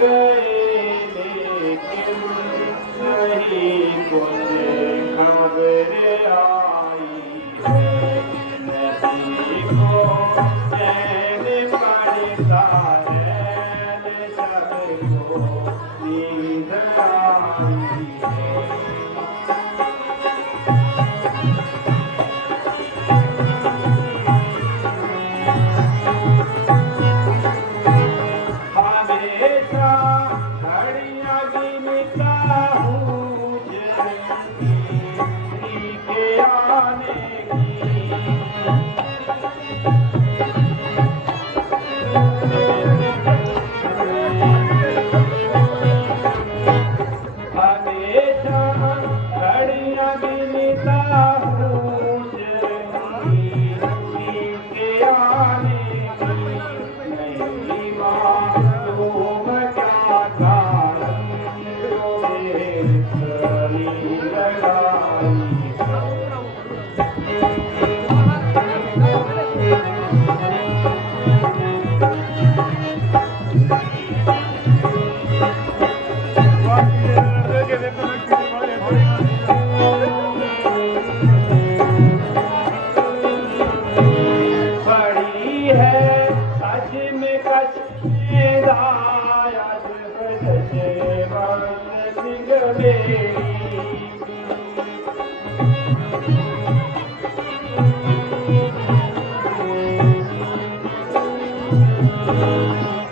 गए लेकिन नहीं कुछ खबर आई है। नदी को चैन पड़ता है सबको नींद आई है।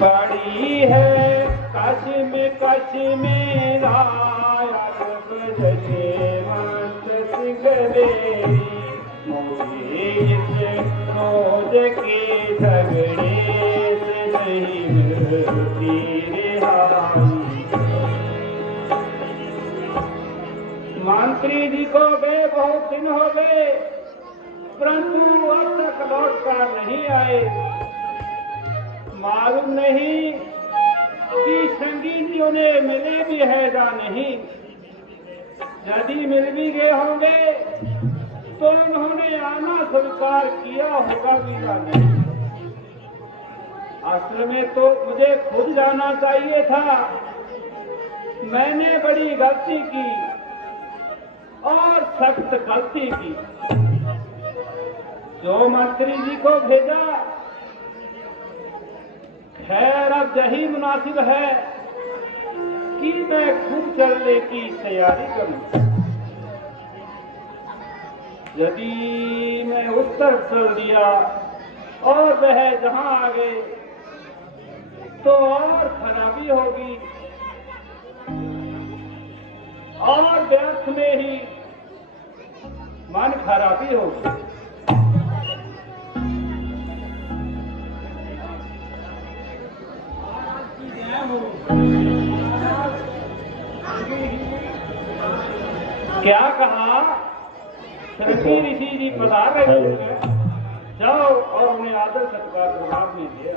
पड़ी है कच में रात बजते मस्त सिंगरेरी मुझे इस रोज के झगड़े से नहीं मिलती रिहाई। मंत्री जी को गए बहुत दिन हो गए परंतु अब तक लौट कर नहीं आए। मालूम नहीं कि संगीत जी उन्हें मिले भी है या नहीं। यदि मिल भी गए होंगे तो उन्होंने आना स्वीकार किया होगा भी या नहीं। असल में तो मुझे खुद जाना चाहिए था। मैंने बड़ी गलती की और सख्त गलती की। जो मंत्री जी को भेजा खैर अब यही मुनासिब है कि मैं खुद चलने की तैयारी करूं। यदि मैं उस तरफ चल दिया और वह जहां आ गए तो और खराबी होगी और व्यर्थ में ही मन खराबी होगी। क्या कहा? ऋषि जी पधार रहे हैं, जाओ और उन्हें आदर सत्कार प्रभाव में दिया।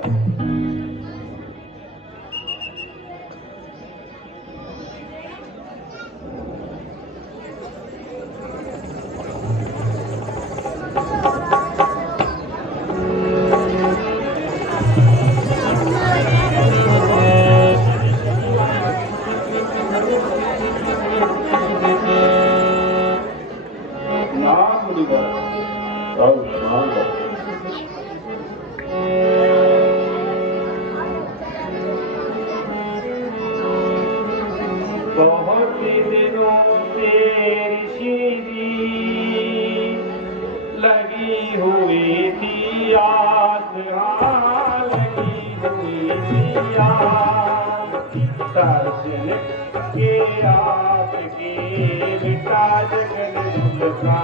बहुत दिनों से ऋषि जी लगी हुई थी आस, लगी हुई थी आस। दर्शन के आपके बिता जगन का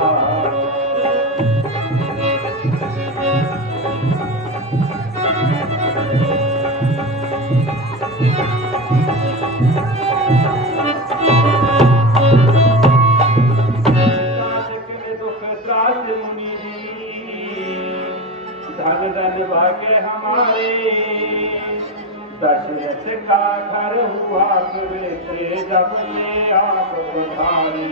धन भाग्य हमारे दशरथ का घर हुआ पवित्र जब ले आप पधारी।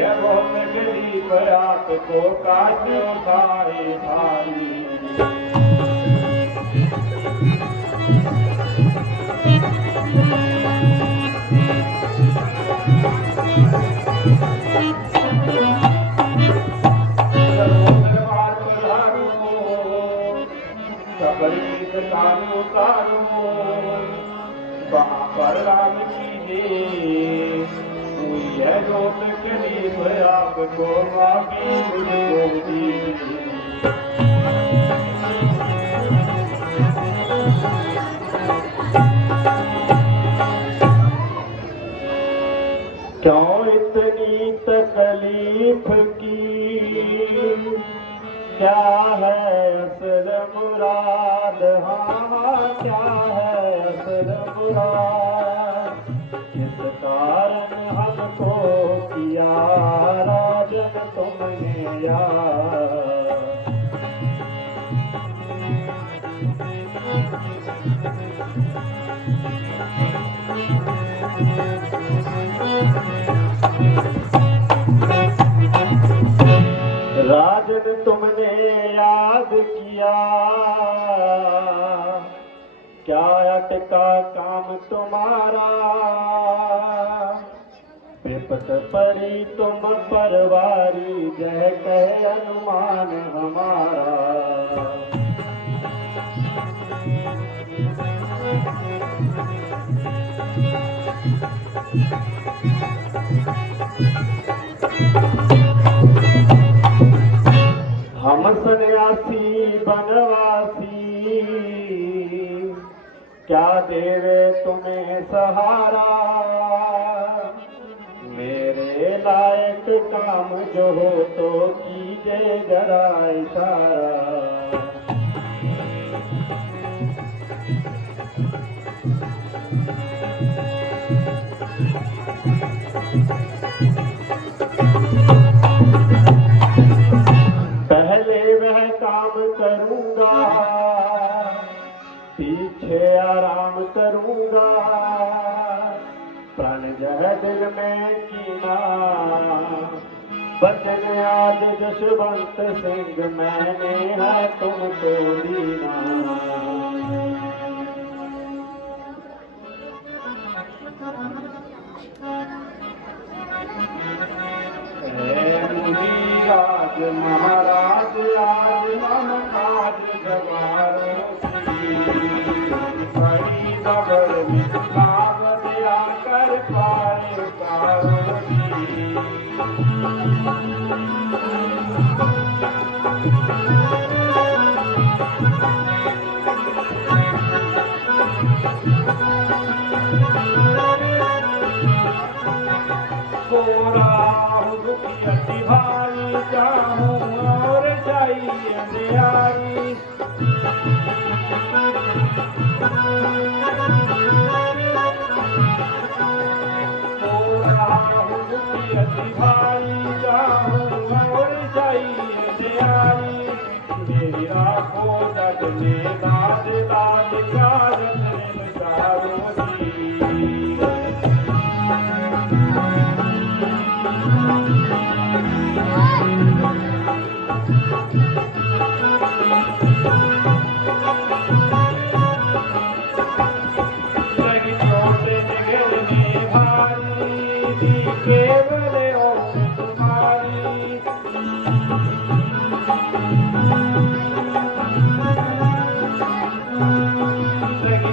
ये बहुत गरीब आपको काट उठाए भारी। उतारो वहाँ पर राम की दे कोई है जो तकलीफ आपको मांगी मुझको दी। क्यों इतनी तकलीफ की, क्या है असल मुराद, हाँ क्या है असल मुराद, किस कारण हमको किया राजन तुमने याद। राजन तुमने याद किया, क्या अटका काम तुम्हारा, विपत पड़ी तुम परवारी, जय कहे अनुमान हमारा। हम सन्यासी बनवासी, क्या देवे तुम्हें सहारा, मेरे लायक काम जो हो तो कीजिए जरा इशारा। पहले वह काम करूंगा, पीछे आराम करूंगा, प्राण जह दिल में कीना, बचन आज जशवंत सिंह मैंने है तुमको दीना। राज महाराज आज मन काज जवारों की, बड़ी बगड़ में काम दिया कर पार पारों की। भाई चाहूं और चाहिए न्यारी, भाई चाहूं और चाहिए न्यारी, मेरी आंखों जगने दाद दाद गाजत चारों दी। केवल और तुम्हारी,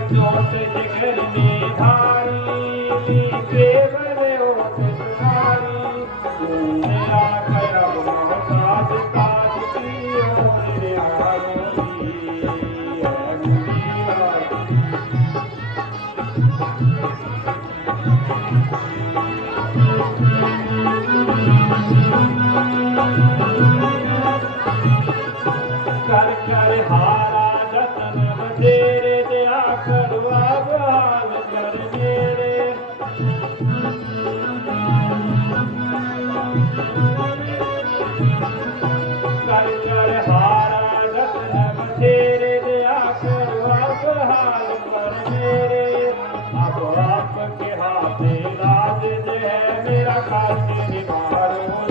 चोट जिगर में धारी, केवल और तुम्हारी, मेरा करम मोहताज ताज की ओर आरोही है मुनीरा। कर कर हारा जतन बतेरे, दया करवा हाल कर मेरे। कर कर हारा जतन बतेरे, दया करवा हाल कर मेरे। अब आपके हाथ राज है मेरा खातिर निवारो।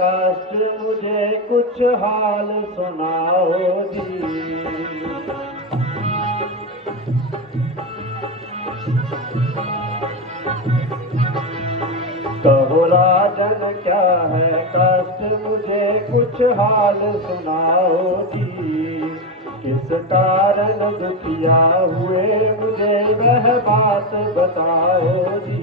कष्ट मुझे कुछ हाल सुनाओ जी। कहो राजन क्या है कष्ट मुझे कुछ हाल सुनाओ जी। किस कारण दुखिया हुए मुझे वह बात बताओ जी।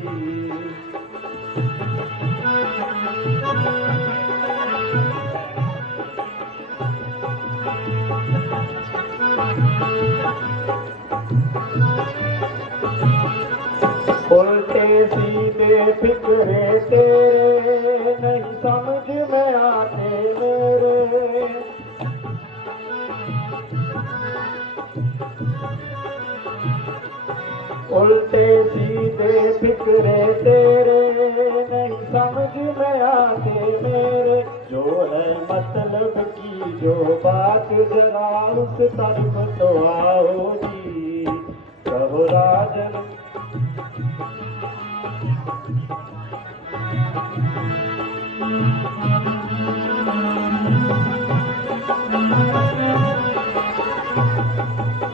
उल्टे सीधे फिक्रे तेरे नहीं समझ में आते मेरे। उल्टे सीधे फिक्रे तेरे नहीं समझ में आते मेरे। जो है मतलब की जो बात जरा उस तरफ तो आओ जी। कहो राजन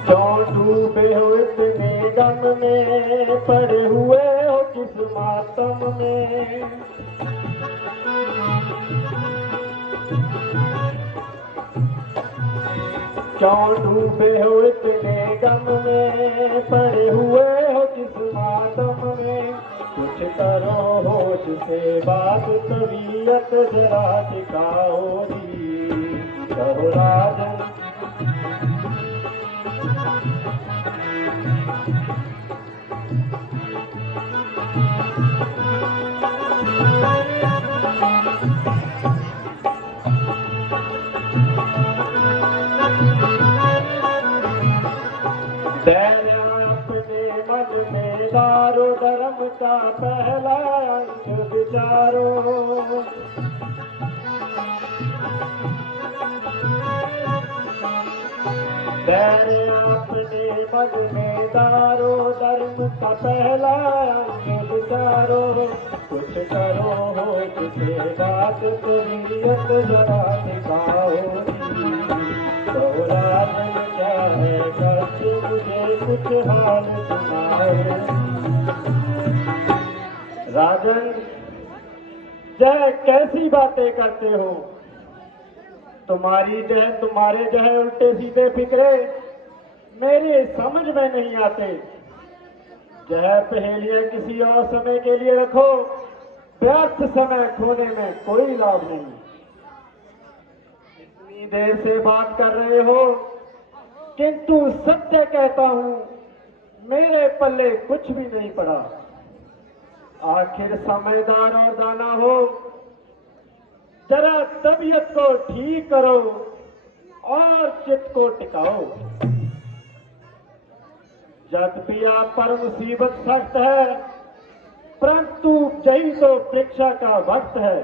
क्यों डूबे हो इतने गम में, पड़े हुए हो किस मातम में। क्यों डूबे हो इतने गम में, पड़े हुए हो किस मातम में। कुछ करो होश से बात तबीयत जरा टिकाओ जी। कहो राजन धैर्य अपने मन में दारो धर्म का पहला अंक विचारो। धैर्य अपने मन में दारो धर्म का पहला अंक विचारो। कुछ करो होश से बात तबीयत जरा दिखाओ जी। तो राजन क्या है कष्ट मुझे कुछ हाल सुनाओ। राजन जय कैसी बातें करते हो। तुम्हारे जो है उल्टे सीधे फिक्रे मेरे समझ में नहीं आते। जो है पहेलियां किसी और समय के लिए रखो, व्यर्थ समय खोने में कोई लाभ नहीं। इतनी देर से बात कर रहे हो किंतु सत्य कहता हूं मेरे पल्ले कुछ भी नहीं पड़ा। आखिर समझदार और दाना हो, जरा तबीयत को ठीक करो और चित्त को टिकाओ। जब भी आप पर मुसीबत सख्त है, परंतु यही तो परीक्षा का वक्त है।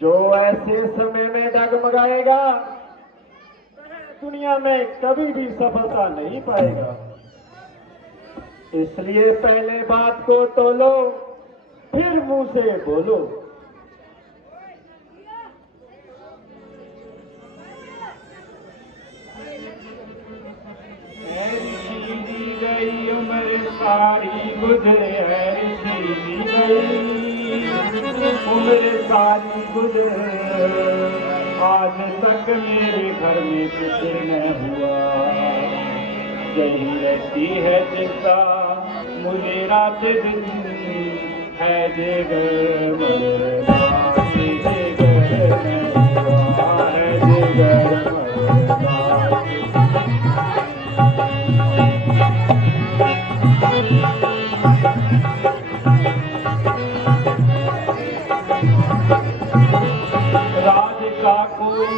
जो ऐसे समय में डगमगाएगा दुनिया में कभी भी सफलता नहीं पाएगा। इसलिए पहले बात को तोलो फिर मुंह से बोलो। गई उम्र सारी गुजरे ऐसी गई उम्र सारी गुजरे। आज तक मेरे घर में कुछ न हुआ। यही रहती है चिंता मुझे रात दिन है जिगर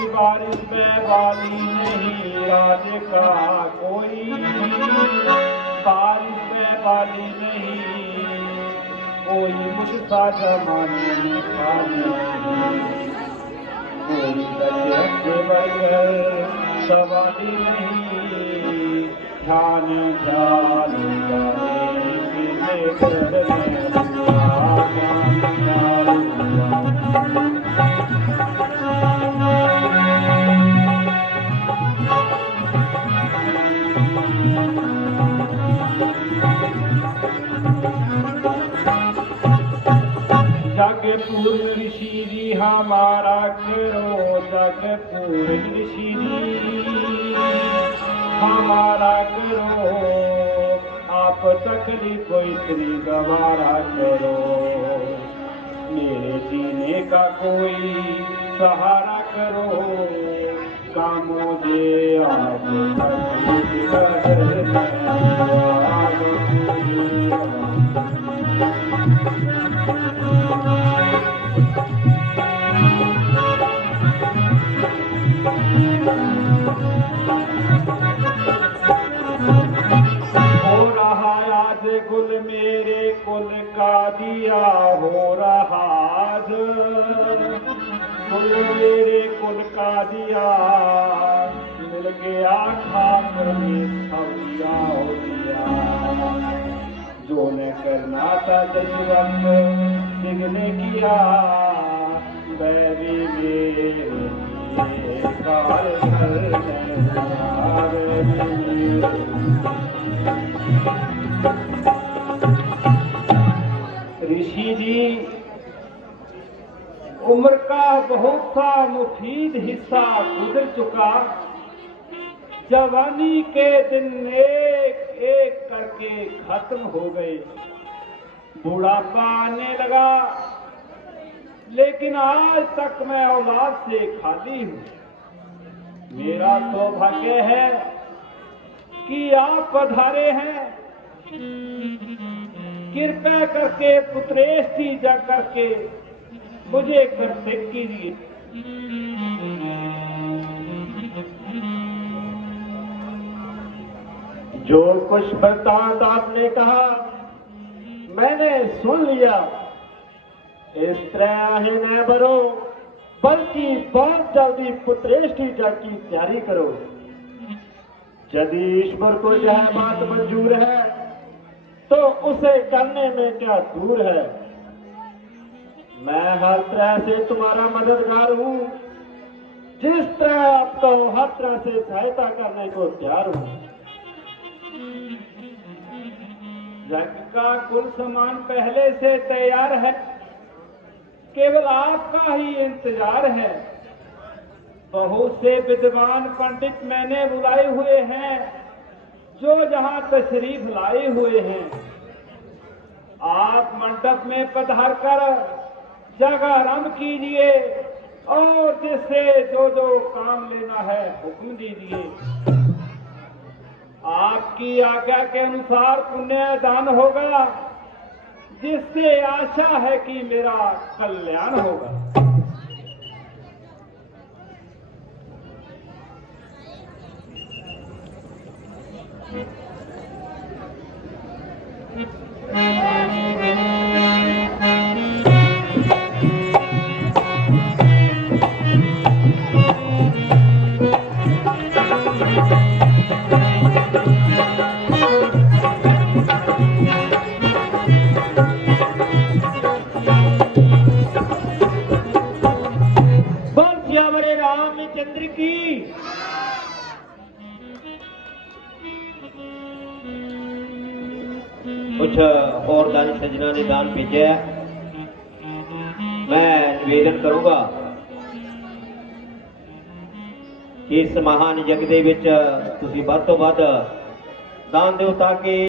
बारिश में वाली नहीं। राज का कोई बारिश में वाली नहीं। कोई मुझसा जमाने में खाली कोई बचे बगैर सवाली नहीं। ध्यान ध्यान में कपूर ऋषि हमारा करो, आप तकलीफ इतनी गवारा करो, मेरे जीने का कोई सहारा करो, कामों दे आप तकलीफ कुल मेरे कुल का दिया हो रहा आज, कुल मेरे कुल का दिया मिल गया खाकर में सौया हो दिया, जो न करना था जज्बत सिंह ने किया, बैरी मेरे काल ऋषि जी, उम्र का बहुत सा मुफीद हिस्सा गुजर चुका, जवानी के दिन एक एक करके खत्म हो गए, बुढ़ापा आने लगा, लेकिन आज तक मैं औलाद से खाली हूँ। मेरा सौभाग्य है कि आप पधारे हैं, कृपया करके पुत्रेष्टि जा करके मुझे कर्तव्य कीजिए। जो कुछ वृत्तांत आपने कहा मैंने सुन लिया, इस तरह ही न बनो, बल्कि बहुत जल्दी पुत्रेष्टि जा की तैयारी करो। यदि ईश्वर को यह बात मंजूर है तो उसे करने में क्या दूर है। मैं हर तरह से तुम्हारा मददगार हूँ, जिस तरह आपको हर तरह से सहायता करने को तैयार हूँ। यज्ञ का कुल सामान पहले से तैयार है, केवल आपका ही इंतजार है। बहुत से विद्वान पंडित मैंने बुलाए हुए हैं, जो जहां तशरीफ लाए हुए हैं। आप मंडप में पधार कर जगह आरंभ कीजिए और जिससे जो जो काम लेना है हुक्म दीजिए। आपकी आज्ञा के अनुसार पुण्य दान होगा, जिससे आशा है कि मेरा कल्याण होगा। रामचंद्र की। कुछ और दानी सज्जना ने दान भेजा है, मैं निवेदन करूंगा कि इस महान यज्ञ ਦੇ ਵਿੱਚ ਤੁਸੀਂ ਵੱਧ ਤੋਂ ਵੱਧ ਦਾਨ ਦਿਓ ਤਾਂ ਕਿ